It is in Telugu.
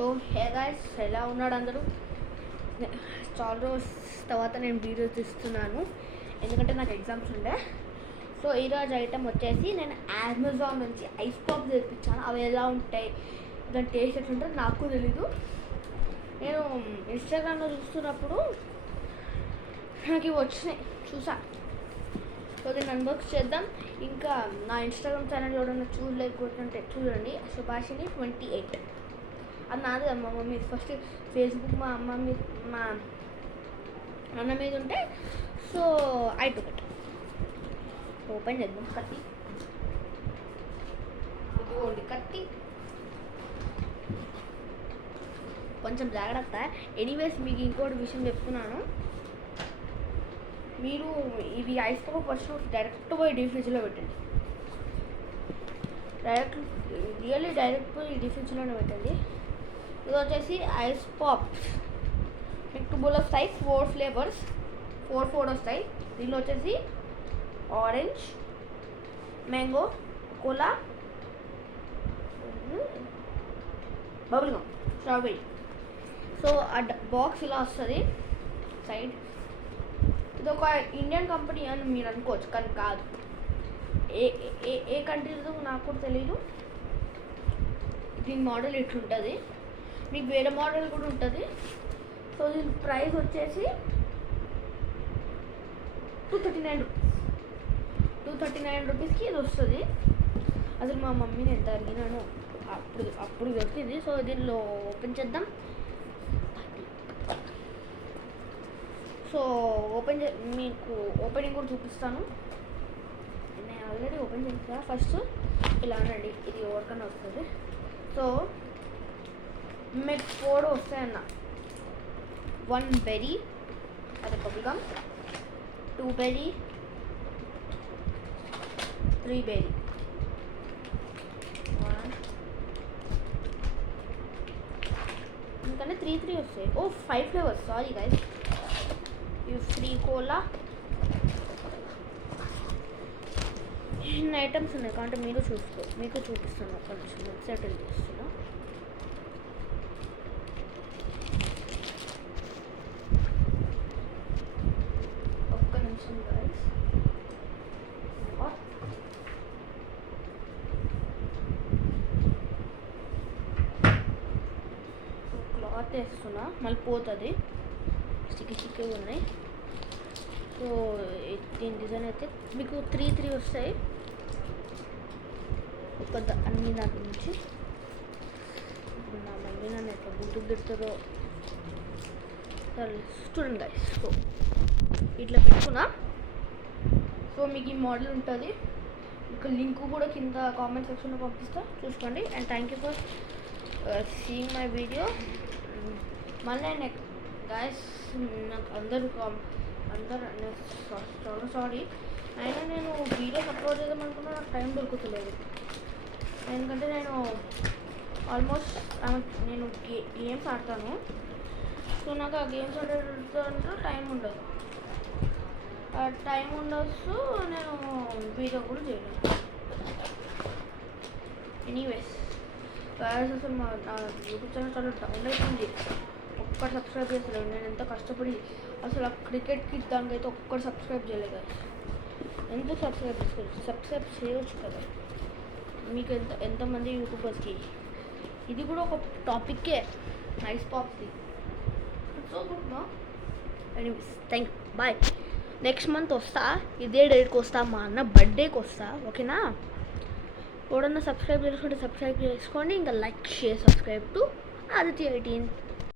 సో హే గైస్, ఎలా ఉన్నాడు అందరూ? చాలా రోజు తర్వాత నేను వీడియో తీస్తున్నాను ఎందుకంటే నాకు ఎగ్జామ్స్ ఉండే. సో ఈరోజు ఐటమ్ వచ్చేసి నేను అమెజాన్ నుంచి ఐస్ పాప్ తెప్పించాను. అవి ఎలా ఉంటాయి, దాని టేస్ట్ ఎట్లా ఉంటుందో నాకు తెలీదు. నేను ఇన్స్టాగ్రామ్లో చూస్తున్నప్పుడు నాకు ఇవి వచ్చినాయి, చూసా. సో దీన్ని అన్బాక్స్ చేద్దాం. ఇంకా నా ఇన్స్టాగ్రామ్ ఛానల్ ఎవరైనా చూడలేకపోతుంటే చూడండి, సుభాషిణి 28. అది నాది కదా, మా మమ్మీ. ఫస్ట్ ఫేస్బుక్ మా అన్న మీద ఉంటే so I took it. Open చేద్దాం. కత్తి, ఇదిగోండి కత్తి. కొంచెం జాగ్రత్త. ఎనీవేస్ మీకు ఇంకోటి విషయం చెప్తున్నాను, మీరు ఇవి ఐస్ పాప్ ఫస్ట్ డైరెక్ట్ పోయి డీప్ ఫ్రిడ్జ్లో పెట్టండి. డైరెక్ట్ పోయి డీప్ ఫ్రిడ్జ్లోనే పెట్టండి. ఇది వచ్చేసి ఐస్ పాప్స్. మీకు 2 వస్తాయి, 4 ఫ్లేవర్స్, 4 వస్తాయి. దీనిలో వచ్చేసి orange, mango, cola, bubble gum, strawberry. So ఆ బాక్స్ ఇలా వస్తుంది సైడ్. ఇది ఒక ఇండియన్ కంపెనీ అని మీరు అనుకోవచ్చు, కానీ కాదు. ఏ కంట్రీలో నాకు కూడా తెలీదు. దీని మోడల్ ఇట్లుంటుంది. మీకు వేరే మోడల్ కూడా ఉంటుంది. సో దీని ప్రైస్ వచ్చేసి 239 రూపీస్. 239 రూపీస్కి ఇది వస్తుంది. అసలు మా మమ్మీని ఎంత అడిగినాను, అప్పుడు దొరికింది. సో దీనిలో ఓపెన్ చేద్దాం. సో మీకు ఓపెనింగ్ కూడా చూపిస్తాను. నేను ఆల్రెడీ ఓపెన్ చేస్తా. ఫస్ట్ ఇలా అనండి, ఇది ఎవరికన్నా వస్తుంది. సో మీకు 4 వస్తాయన్న. 1 బెర్రీ, అది బబుల్గమ్. 2 berry, 3 berry. ఇంకనే 3 వస్తాయి. 5 ఫ్లేవర్స్, సారీ గైస్. ఇవి ఫ్రీ కోలా. ఇన్ని ఐటమ్స్ ఉన్నాయి కాబట్టి మీకు చూపిస్తాను. ఒక నిమిషం వెబ్సైట్ చేస్తున్నా. ఒక్క నిమిషం గైస్. క్లాత్ వేస్తున్నా, మళ్ళీ పోతుంది. స్టిక్కీ ఉన్నాయి. సో దీని డిజైన్ అయితే మీకు 3 వస్తాయి. అన్ని దాంట్లో నుంచి. ఇప్పుడు నా మమ్మీ నన్ను ఎట్లా గుర్తుకు తిడతారో సరే చూడండి గైస్. సో ఇట్లా పెట్టుకున్నా. సో మీకు ఈ మోడల్ ఉంటుంది. ఇక లింక్ కూడా కింద కామెంట్ సెక్షన్లో పంపిస్తా, చూసుకోండి. And thank you for seeing my video. మళ్ళీ గైస్, నాకు అందరూ చాలా సారీ. అయినా నేను వీడియోస్ అప్లోడ్ చేద్దాం అనుకున్నా, నాకు టైం దొరుకుతలేదు. ఎందుకంటే నేను ఆల్మోస్ట్ గేమ్స్ ఆడతాను. సో నాకు ఆ గేమ్స్ ఆడేటంటే టైం ఉండదు. నేను వీడియో కూడా చేయలేను. ఎనీవేస్ గైస్, అసలు నా యూట్యూబ్ ఛానల్ చాలా డౌన్ అవుతుంది. ఒక్కటి సబ్స్క్రైబ్ చేస్తలేదు. నేను ఎంత కష్టపడి అసలు ఆ క్రికెట్కి దానికైతే ఒక్కటి సబ్స్క్రైబ్ చేయలేదు కదా. ఎందుకు సబ్స్క్రైబ్ చేసుకోవచ్చు? సబ్స్క్రైబ్ చేయవచ్చు కదా. మీకు ఎంతమంది యూట్యూబర్స్కి ఇది కూడా ఒక టాపిక్కే, ఐస్ పాప్స్ది. So good no. Anyways thank you, bye. Next month వస్తా, ఇదే డేట్కి వస్తా, మా అన్న బర్త్డేకి వస్తా, ఓకేనా? ఎవడన్నా సబ్స్క్రైబ్ చేసుకోండి. ఇంకా like, share, subscribe to Aditya 18.